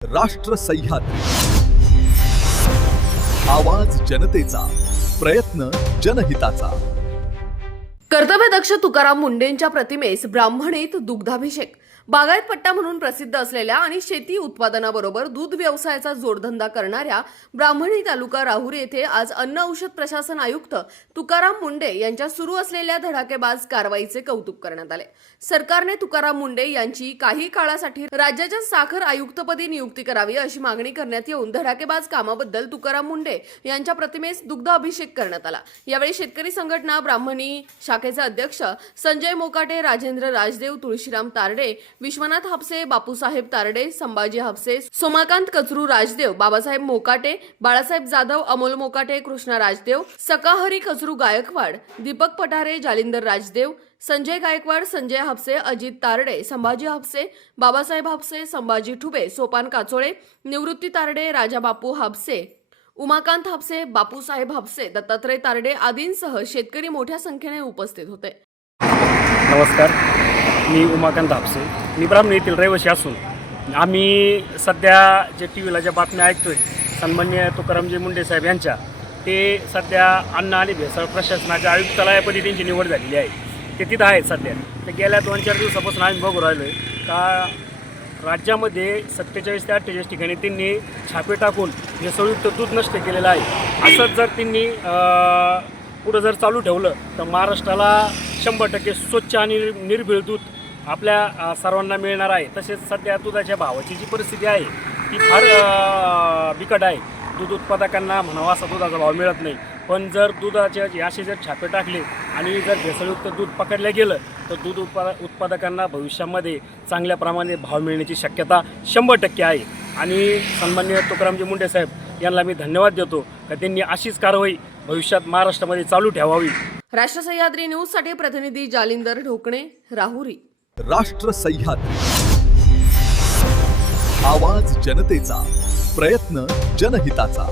राष्ट्र सह्याद्री, आवाज जनतेचा, प्रयत्न जनहिताचा। कर्तव्यदक्ष तुकाराम मुंडेंच्या प्रतिमेस ब्राह्मणीत दुग्धाभिषेक। बागायत पट्टा म्हणून प्रसिद्ध असलेल्या आणि शेती उत्पादनाबरोबर दूध व्यवसायाचा जोडधंदा करणाऱ्या ब्राह्मणी तालुका राहुरी येथे आज अन्न औषध प्रशासन आयुक्त तुकाराम मुंडे यांच्या सुरू असलेल्या धडाकेबाज कारवाईचे कौतुक करण्यात आले। सरकारने तुकाराम मुंडे यांची काही काळासाठी राज्याच्या साखर आयुक्तपदी नियुक्ती करावी अशी मागणी करण्यात येऊन धडाकेबाज कामाबद्दल तुकाराम मुंडे यांच्या प्रतिमेस दुग्ध अभिषेक करण्यात आला। यावेळी शेतकरी संघटना ब्राह्मणी शाखेचे अध्यक्ष संजय मोकाटे, राजेंद्र राजदेव, तुळशीराम तारडे, विश्वनाथ हापसे, बापूसाहेब तारडे, संभाजी हापसे, सोमाकांत कचरू राजदेव, बाबासाहेब मोकाटे, बाळासाहेब जाधव, अमोल मोकाटे, कृष्णा राजदेव, सकाहरी कचरू गायकवाड, दीपक पठारे, जालिंदर राजदेव, संजय गायकवाड, संजय हापसे, अजित तारडे, संभाजी हापसे, बाबासाहेब हापसे, संभाजी ठुबे, सोपान काचोळे, निवृत्ती तारडे, राजा बापू हापसे, उमाकांत हापसे, बापूसाहेब हापसे, दत्तात्रय तारडे आदींसह शेतकरी मोठ्या संख्येने उपस्थित होते। नमस्कार, मी उमाकांत हापसे, मी ब्राह्मणी येथील रहिवासी असून आम्ही सध्या जे टीव्हीला ज्या बातम्या ऐकतोय सन्माननीय तुकारामजी मुंडे साहेब यांच्या, ते सध्या अन्न आणि भेसळ प्रशासनाच्या आयुक्तालयापदी त्यांची निवड झालेली आहे। ते तिथं आहेत सध्या। तर गेल्या 2-4 दिवसापासून आम्ही बघू राहिलो आहे का राज्यामध्ये 47 ते 48 ठिकाणी त्यांनी छापे टाकून भेसळयुक्त दूध नष्ट केलेलं आहे। असंच जर त्यांनी पुढं जर चालू ठेवलं तर महाराष्ट्राला 100% स्वच्छ आणि निर्भीळ दूध आपल्या सर्वांना मिळणार आहे। तसेच सध्या दुधाच्या भावाची जी परिस्थिती आहे ती फार बिकट आहे। दूध उत्पादकांना म्हणावा असा दुधाचा भाव मिळत नाही। पण जर दुधाचे असे जर छापे टाकले आणि जर भेसळयुक्त दूध पकडलं गेलं तर दूध उत्पादकांना भविष्यामध्ये चांगल्या प्रमाणे भाव मिळण्याची शक्यता 100% आहे। आणि सन्माननीय तुकारामजी मुंडे साहेब यांना मी धन्यवाद देतो का त्यांनी अशीच कारवाई भविष्यात महाराष्ट्रामध्ये चालू ठेवावी। राष्ट्र सह्याद्री न्यूज साठी प्रतिनिधी जालिंदर ढोकणे, राहुरी। राष्ट्र सह्याद्री, आवाज जनतेचा, प्रयत्न जनहिताचा।